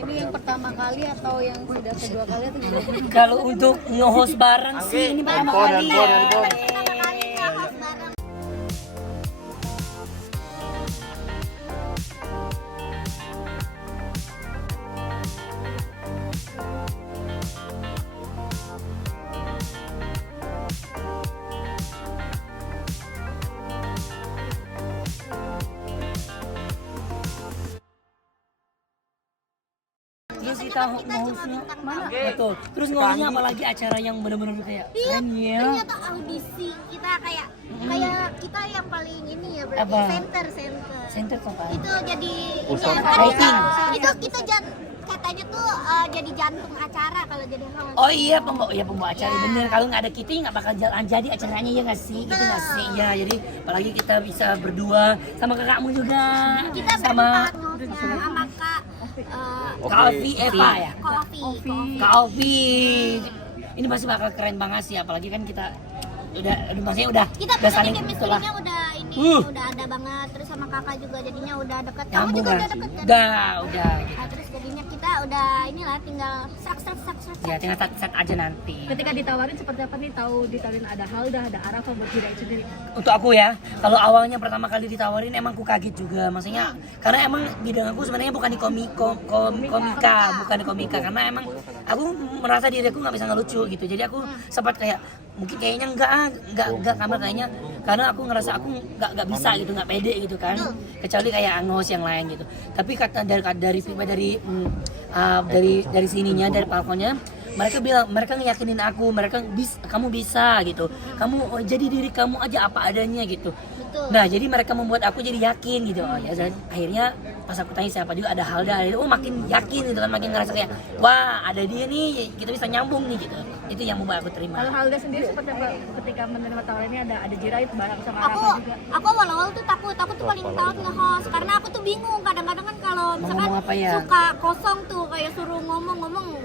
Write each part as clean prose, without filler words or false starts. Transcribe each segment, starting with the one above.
Ini yang pertama kali atau yang sudah kedua kali atau gimana? Kalau untuk nge-host bareng sih ini pertama kali ya. Pertama kali nge-host bareng. Terus kita nge-hostnya mana? Betul. Terus nge-hostnya apalagi acara yang benar-benar kayak keren ya. Ternyata audisi kita kayak kita yang paling ini ya berarti Apa? center. Center apa? Itu jadi ini Pusat ya, kan rating. itu kita katanya tuh jadi jantung acara kalau jadi host. Oh iya pembawa acara bener. Kalau nggak ada kita nggak bakal jalan jadi acaranya ya nggak sih? Gitu nggak sih? Ya jadi apalagi kita bisa berdua sama kakakmu juga. Kita sama berempat hostnya sama Kak Kak Ovi Eva ya. Kofi. Kak Ovi. Ini pasti bakal keren banget sih apalagi kan kita udah maksudnya udah Kita saling itulah. chemistry-nya udah ini udah ada banget, terus sama kakak juga jadinya udah deket. Kamu Nyambung juga kan udah sih? deket kan? Udah gitu. Nah, terus jadinya kita udah inilah tinggal sak. Ya tinggal set aja nanti. Ketika ditawarin seperti apa nih? Tahu ditawarin ada Halda, ada Arafa buat Jira itu sendiri. Untuk aku ya, kalau awalnya pertama kali ditawarin emang aku kaget juga, maksudnya karena emang bidang aku sebenarnya bukan di komika, karena emang aku merasa diri aku nggak bisa ngelucu gitu, jadi aku sempat kayak mungkin kayaknya enggak karena aku ngerasa aku nggak bisa gitu, nggak pede gitu kan, kecuali kayak Angos yang lain gitu. Tapi kata dari sininya, dari balkonnya, mereka ngeyakinin aku, kamu bisa gitu, kamu jadi diri kamu aja apa adanya gitu. Betul. Nah jadi mereka membuat aku jadi yakin gitu. Oh ya, dan akhirnya pas aku tanya siapa juga ada Halda, makin yakin gitu kan, makin ngerasa kayak wah ada dia nih, kita bisa nyambung nih gitu. Itu yang membuat aku terima. Kalau Halda sendiri seperti apa ketika menerima tawaran ini? Ada Jira itu bareng sama Arafa juga. Aku awal-awal tuh takut, aku tuh paling takut nge-host karena aku tuh bingung kadang-kadang kan kalau misalkan ngomong apa ya? suka kosong tuh kayak suruh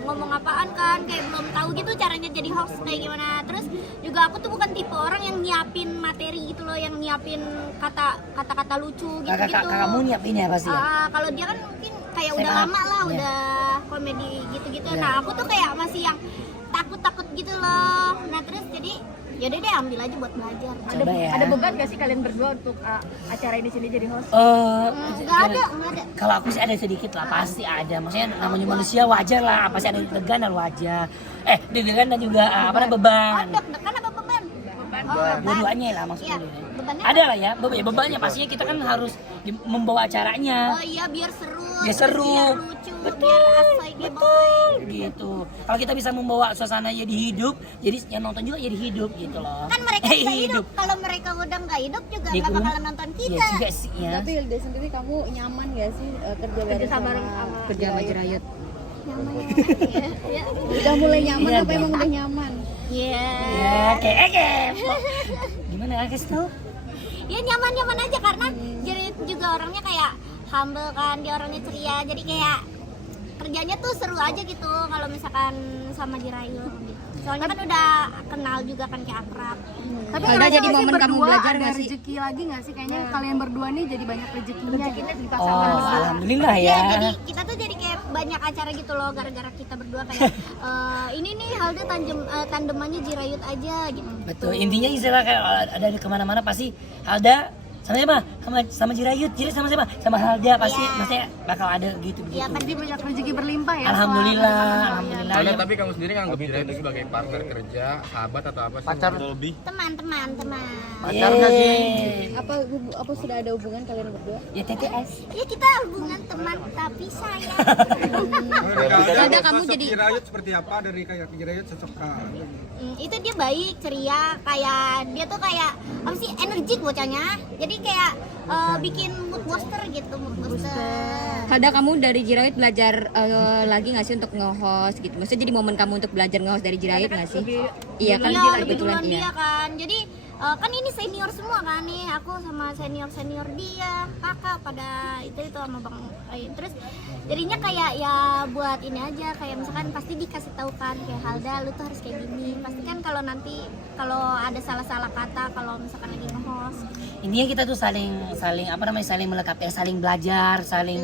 ngomong apaan kan, kayak belum tahu gitu caranya jadi host kayak gimana. Terus juga aku tuh bukan tipe orang yang nyiapin materi gitu loh, yang nyiapin kata-kata lucu gitu. Kakakmu nyiapin ya pasti ya? Kalau dia kan mungkin kayak udah lama lah, Iya. udah komedi gitu-gitu. Iya. Nah aku tuh kayak masih yang takut gitu loh. Nah terus jadi yaudah deh ambil aja buat belajar. Coba ya. Ada beban gak sih kalian berdua untuk acara ini sini jadi host? Nggak ada. Kalau aku sih ada sedikit lah, pasti ada. Maksudnya namanya manusia wajar lah, pasti ada deg-degan dan wajar. Deg-degan dan juga beban. Deg-degan apa beban? Dua-duanya lah maksudnya. Iya, bebannya Ada lah ya, bebannya pastinya kita kan harus membawa acaranya. Oh iya biar seru. Biar seru. Biar lucu. Biar asli Gitu. Kalau kita bisa membawa suasana jadi hidup, jadi yang nonton juga jadi hidup gitu loh. Kan mereka bisa hidup. Kalau mereka udah nggak hidup juga nggak bakalan nonton Iya kita. juga sih ya. Tapi Hilda sendiri kamu nyaman gak sih kerja bareng sama kerja sama Jirayut? Nyaman ya. Udah mulai nyaman Iya, apa dong. emang udah nyaman? Iya. Ya, kayak gimana kasih tau? Ya nyaman aja karena jadi juga orangnya kayak humble kan, dia orangnya ceria. Jadi kayak kerjanya tuh seru aja gitu kalau misalkan sama Jirayut gitu. Soalnya kan udah kenal juga kan, kayak akrab. Tapi Halda, jadi momen kamu belajar ada gak sih? rezeki lagi nggak sih? Kayaknya kalian berdua nih jadi banyak rezekinya gitu di Oh, pasangan. alhamdulillah Ya, ya. jadi kita tuh jadi kayak banyak acara gitu loh gara-gara kita berdua kayak ini nih Halda tandemannya Jirayut aja gitu. Betul, intinya istilah kayak ada di kemana-mana pasti Halda sama siapa? Sama Jirayut, sama siapa? Sama Halda pasti, Iya. maksudnya bakal ada gitu begitu. Iya, Jadi banyak rezeki berlimpah ya. Alhamdulillah, soal- alhamdulillah. Kalau Ya. tapi kamu sendiri nganggap Jirayut itu sebagai partner kerja, sahabat atau apa sih? Pacar lebih. Teman. Pacar nggak sih? Apa sudah ada hubungan kalian berdua? Ya TTS. Ya kita hubungan teman tapi sayang. Ada kamu jadi Jirayut seperti apa dari kayak Jirayut sosok Itu dia baik, ceria, kayak dia tuh kayak apa sih, energik bocahnya. Jadi kayak bikin mood booster gitu, mood booster. Halda, kamu dari Jirayut belajar lagi nggak sih untuk nge-host gitu? Maksudnya jadi momen kamu untuk belajar nge-host dari Jirayut nggak sih? Iya kan, Iya, kebetulan kebetulan iya. dia kan. Jadi kan ini senior semua kan nih, aku sama senior dia, kakak pada itu sama bang. Terus jadinya kayak ya buat ini aja, kayak misalkan pasti dikasih tahu kan kayak Halda lu tuh harus kayak gini. Pasti kan kalau nanti kalau ada salah-salah kata kalau misalkan lagi nge-host. Intinya kita tuh saling apa namanya, saling melengkapi, saling belajar, saling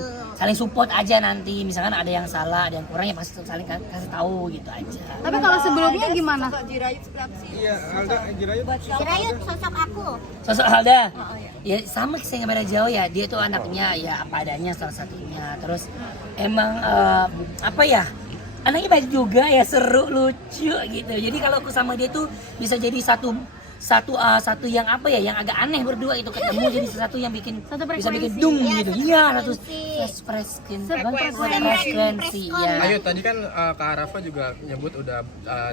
support aja nanti. Misalkan ada yang salah, ada yang kurang, ya pasti saling kasih tahu gitu aja. Tapi kalau sebelumnya gimana? Iya, Alda Jirayut. Jirayut sosok aku. Sosok Halda, ya sama sih, nggak beda jauh ya. Dia tuh anaknya ya apa adanya salah satunya. Terus emang apa ya, anaknya baik juga ya, seru, lucu gitu. Jadi kalau aku sama dia tuh bisa jadi satu yang apa ya, yang agak aneh berdua itu ketemu jadi sesuatu yang bikin bisa bikin dung gitu. Iya, satu frekuensi ya. Ayo tadi kan Kak Arafa juga nyebut udah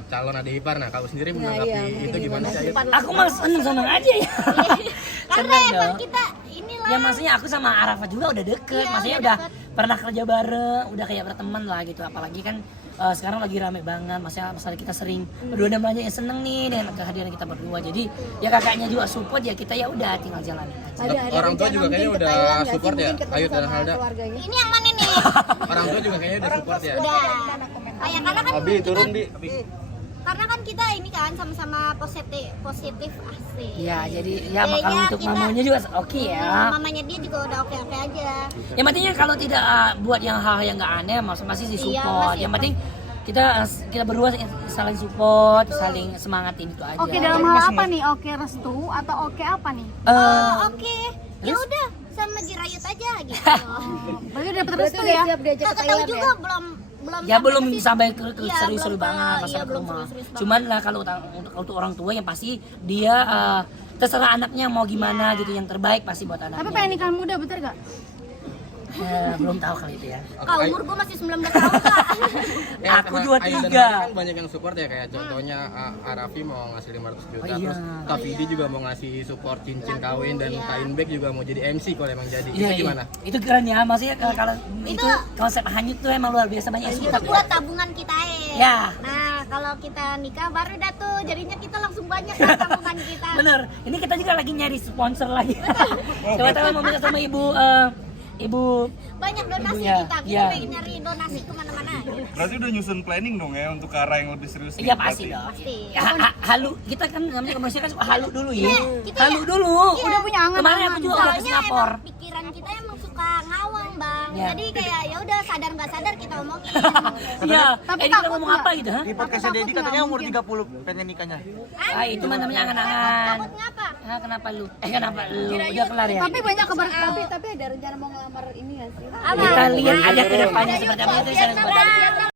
calon adik ipar. Nah, kamu sendiri menanggapi itu gimana sih? Ayo. Aku malah seneng aja ya. Karena Seneng emang dong. kita inilah. Ya maksudnya aku sama Arafa juga udah deket, Iya, maksudnya udah pernah kerja bareng, udah kayak berteman lah gitu. Apalagi kan sekarang lagi rame banget, masalah kita sering berdua dan banyak yang seneng nih dengan kehadiran kita berdua. Jadi ya kakaknya juga support, ya kita ya udah tinggal jalanin aja. Orang tua juga kayaknya udah support ya. Ayo dan Halda. Ini yang mana nih? Orang tua juga kayaknya udah support ya. Udah. Kayak karena kan Abi turun Bi. karena kan kita ini kan sama-sama positif asik. Ya jadi ya Kayaknya untuk kita- mamanya juga oke ya. Mamanya dia juga udah oke-oke aja. Yang pentingnya kalau tidak buat yang hal yang nggak aneh, masih di support. masih Yang penting kita berdua saling support, saling semangatin itu aja. Oke, dalam hal apa nih? Oke restu atau oke apa nih? Oke. Ya udah sama Jirayut aja gitu. Berarti udah restu ya? Tahu juga belum Ya belum ke situ. sampai ke Iya, serius-serius belum banget ke- masalah iya, ke belum rumah. serius-serius banget. Cuman lah kalau untuk orang tua yang pasti dia terserah anaknya mau gimana gitu, yang terbaik pasti buat anaknya. Tapi pengen nikah muda, bener gak? Belum tahu kali itu ya. Kalau umur gua masih 19 tahun Kak. Aku sama 23. Ayu dan Halda kan banyak yang support ya, kayak contohnya Arafi mau ngasih 500 juta, Oh, iya. terus Kak Vidi juga mau ngasih support cincin kawin, dan Kain Bag juga mau jadi MC kalau emang jadi. Iya, Itu gimana? Itu keren ya, maksudnya kalau itu konsep hanyut tuh emang luar biasa, banyak yang Itu support buat ya. tabungan kita Ya. Nah, kalau kita nikah baru dah tuh jadinya kita langsung banyak kan tabungan kita. Bener, ini kita juga lagi nyari sponsor lagi. Coba tahu mau minta sama ibu Banyak donasi Ibunya, kita iya. pengen nyari donasi kemana-mana. Berarti udah nyusun planning dong ya untuk ke arah yang lebih serius. Iya nih, pasti berarti. dong. Pasti. Ya, halu kita kan namanya komersial kan suka halu dulu ya. kita Halu dulu. Udah punya angan-angan. Kemarin aku juga udah ke Soalnya Singapura. emang pikiran kita emang suka ngawang bang. Ya. Jadi kayak ya udah sadar nggak sadar kita omongin. Iya. Tapi Kita takut ngomong nggak? apa gitu, ha? Di podcastnya Dedi katanya umur 30 pengen nikahnya. Itu mah namanya angan-angan. Takut ngapa? Kenapa lu? Kenapa lu? Udah kelar ya? Tapi banyak kabar Tapi ada rencana mau ngelamar ini gak sih? Kita lihat aja ke depannya seperti apa itu. Biar